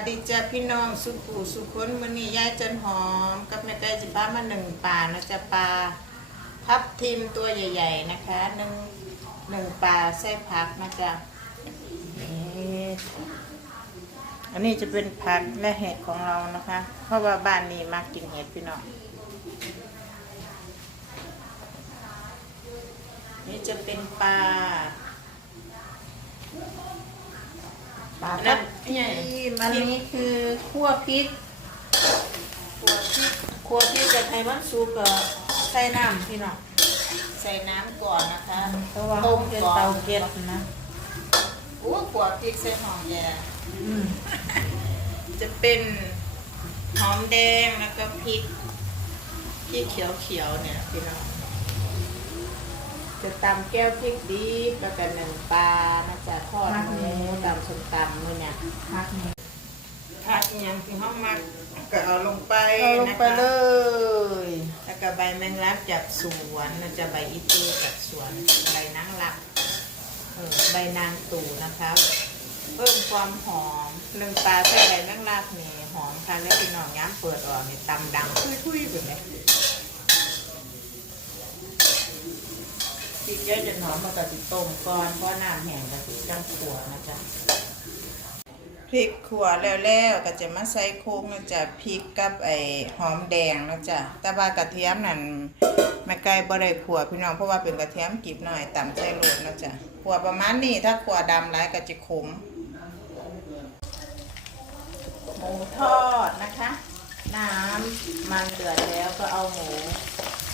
วัสดีจ้าพี่น้องสุขุสุขนมื้อนี้ยายจันหอม กับแม่ไก่จิบ้ามาหนึ่งปลานะจ๊ะปลาทับทิมตัวใหญ่ ๆ นะคะหนึ่งหนึ่งปลาไส้ผักนะจ๊ะอันนี้จะเป็นผักและเห็ดของเรานะคะ เพราะว่าบ้านนี้มักกินเห็ดพี่น้องนี่จะเป็นปลาปลาทับ นนี่มันนี้คือคั่วพริกคั่วพริกครัวที่จะให้มันสุกก็ใส่น้ำพี่น้องใส่น้ำก่อนนะคะเพราะว่าต้มเป็นก่อนเตาเก็ดนะโอ้คั่วพริกใส่หอมแดงอืมจะเป็นหอมแดงแล้วก็พริกพริกเขียวๆเนี่ยพี่น้องจะตำแก้วพริกดีแล้วก็หนึ่งปลานะจ๊ะทอดหมูตำส้มตำมือเนี่ย พักนี่ผักอหย่างที่ห้องมักก็เอาลงไปเอาลงไปเลนะคะย แล้วก็ใบแมงลักจากสวนนะจะใบอีตูจากสวนใบนางลักเออใบนางตู่นะคะเพิ่มความหอมหนึ่งปลาใส่ใบแมงลักนี่หอมค่ะแล้วพี่น้องย้ำเปิดออกนี่ตำดังคุยๆแบบนี้พริกเยอะจนหอมมันก็สิต้มก่อนเพราะน้ำแห้งก็สิจังขัวนะจ๊ะ พริกขั่วแล้วๆก็จะมาใส่โค้งนะจ๊ะพริกกับไอ้หอมแดงนะจ๊ะแต่ว่ากระเทียมนั่นแม่ไก่บ่ได้ขั่วพี่น้องเพราะว่าเป็นกระเทียมกรีบหน่อยต่ำใส่โลดนะจ๊ะขั่วประมาณนี้ถ้าขั่วดำหลายก็จะขมหมูทอดนะคะ น้ำมันเดือดแล้วก็เอาหมู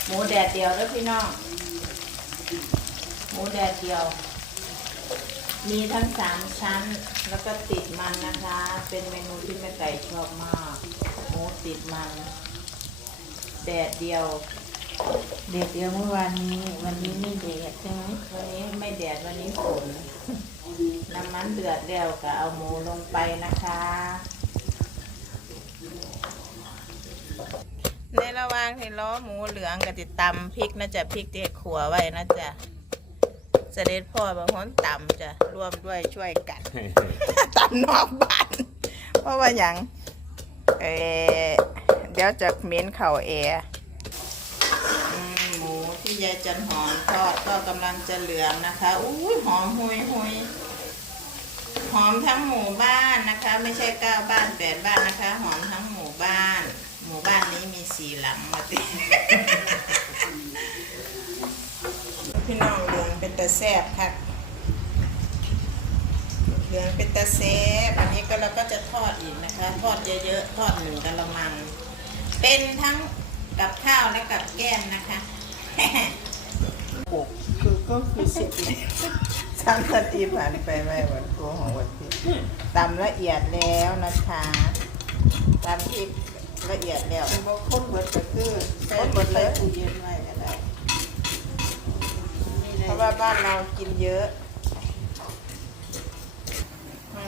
หมูแดดเดียวแล้วพี่น้อง หมูแดดเดียว มีทั้งสามชั้นแล้วก็ติดมันนะคะ เป็นเมนูที่แม่ไก่ชอบมากหมูติดมันแดดเดียวเด็ดเดียวเมื่อวานนี้ วันนี้ไม่เด็ดใช่ไหมวันนี้ไม่แดดวันนี้ฝนน้ำมันเดือดแล้วก็เอาหมูลงไปนะคะ ในระหว่างที่ล้อหมูเหลืองกับติดตำพริกนะจ๊ะพริกเด็ดขัวไว้นะจ๊ะ เสด็จพ่อบางคนตำจะร่วมด้วยช่วยกันตำนอกบ้าน เพราะว่าอย่างเออเดี๋ยวจะเหม้นเข่าแอร์อืมหมูที่ยายจันหอมทอดก็กำลังจะเหลืองนะคะอุ้ยหอมหุยหุยหอมทั้งหมู่บ้านนะคะ ไม่ใช่เก้าบ้านแปดบ้านนะคะ หอมทั้งหมู่บ้าน หมู่บ้านนี้มีสี่หลังมาติพี่น้อง เหลืองเป็นตะแซบค่ะเหลืองเป็นตะเซฟอันนี้ก็เราก็จะทอดอีกนะคะ ทอดเยอะๆ ทอดหนึ่งกะละมัง เป็นทั้งกับข้าวและกับแก้มนะคะปกคือก็คือสิบสามนาทีผ่านไปไม่วันตัวของวันที่ตำละเอียดแล้วนะคะตำที่ละเอียดแล้วข้นเบิดก็คือข้นเบิดเลยตู้เย็นไว้ก็ได้เพ ราะว่าบ้านเรากินเยอะ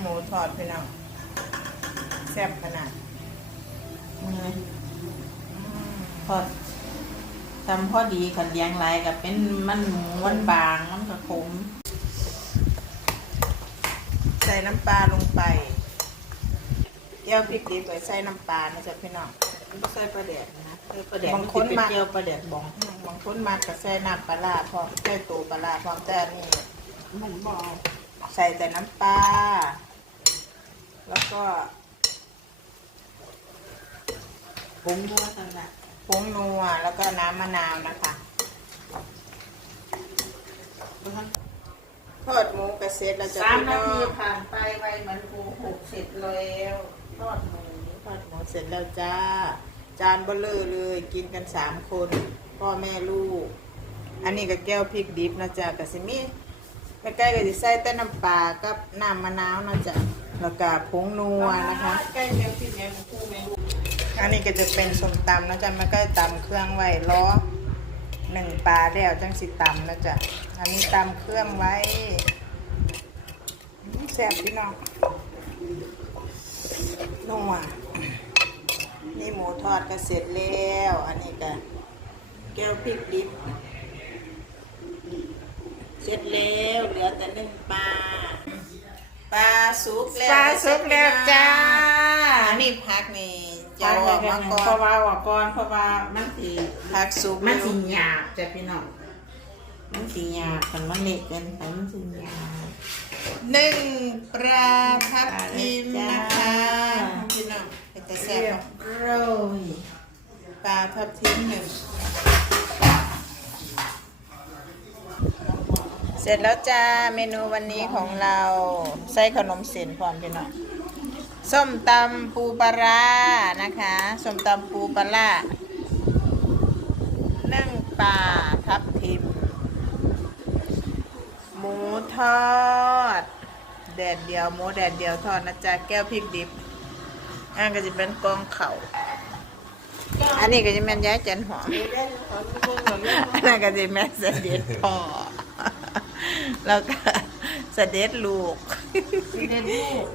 หมูทอดพี่น้องแซ่บขนาดมือทอดทำพอดีขันเลี้ยงไรกับเป็นมันหมูมันบางมันก็ขมใส่น้ำปลาลงไปเจียวพริกดิบไปใส่น้ำปลานะจ๊ะพี่น้องก็ใส่ปลาแดดนะใส่ปลาแดดบางคนมาเจียวปลาแดดบอง บางคนมากก็ใส่น้ำปลาร้าพร้อมใส่ตูปลาร้าพร้อมแต่อันนี่มันบองใส่แต่น้ำปลาแล้วก็ปรุงด้วยกันละผงนัวแล้วก็น้ำมะนาวนะคะทอดหมูกระเซ็ตแล้วจ้ะสามนาทีผ่านไปไวเหมือนปูหกเสร็จแล้วทอดหมูทอดหมูเสร็จแล้วจ้า จานเบลเลอร์เลยกินกันสามคน พ่อแม่ลูก อันนี้ก็แก้วพริกดิบนะจ๊ะกะสิมีใกล้ๆก็จะใส่แต่น้ำปลากับน้ำมะนาวนะจ๊ะแล้วก็ผงนัวนะคะใกล้เดียวที่แม่คู่แม่ลูกอันนี้ก็จะเป็นส้มตำนะจ๊ะมันก็ตำเครื่องไว้ล้อหนึ่งปลาแล้วจังสิตำนะจ๊ะอันนี้ตำเครื่องไว้อืมแซ่บพี่น้องนัว นี่หมูทอดก็เสร็จแล้ว อันนี้ก็แก้วพริกดิบ เสร็จแล้วเหลือแต่นึ่งปลา ปลาสุกแล้วปลาสุกแล้วจ้าจ้านี่พักนี่จะจะเอาออกมาก่อเพราะนว่าออกก่อนเพราะว่ามันสิพักสุกมันสิอยู่หยาบจ้ะพี่น้องมันสิหยาบคันมันเละเกินไปมันสิหยาบหนึ่งปลาทับทิมนะคะ จ้า พี่น้องเป็นตะแซ่ เรีย บบ ร้อย ปลา ทับทิมหนึ่ง เสร็จแล้วจ้า เมนูวันนี้ของเราใส่ขนมเส้นพร้อมพี่น้องส้มตำปูปลาร้านะคะ ส้มตำปูปลาร้านึ่งปลาทับทิม หมูทอด แดดเดียวหมูแดดเดียวทอดนะจ๊ะแก้วพริกดิบอันก็จะเป็นกองเข่า นนี้ก็จะแม่นย้ายจันหอมอันนั้นก็จะแม่นเสด็จพ่อแล้วก็เสด็จลูกเสด็จลูก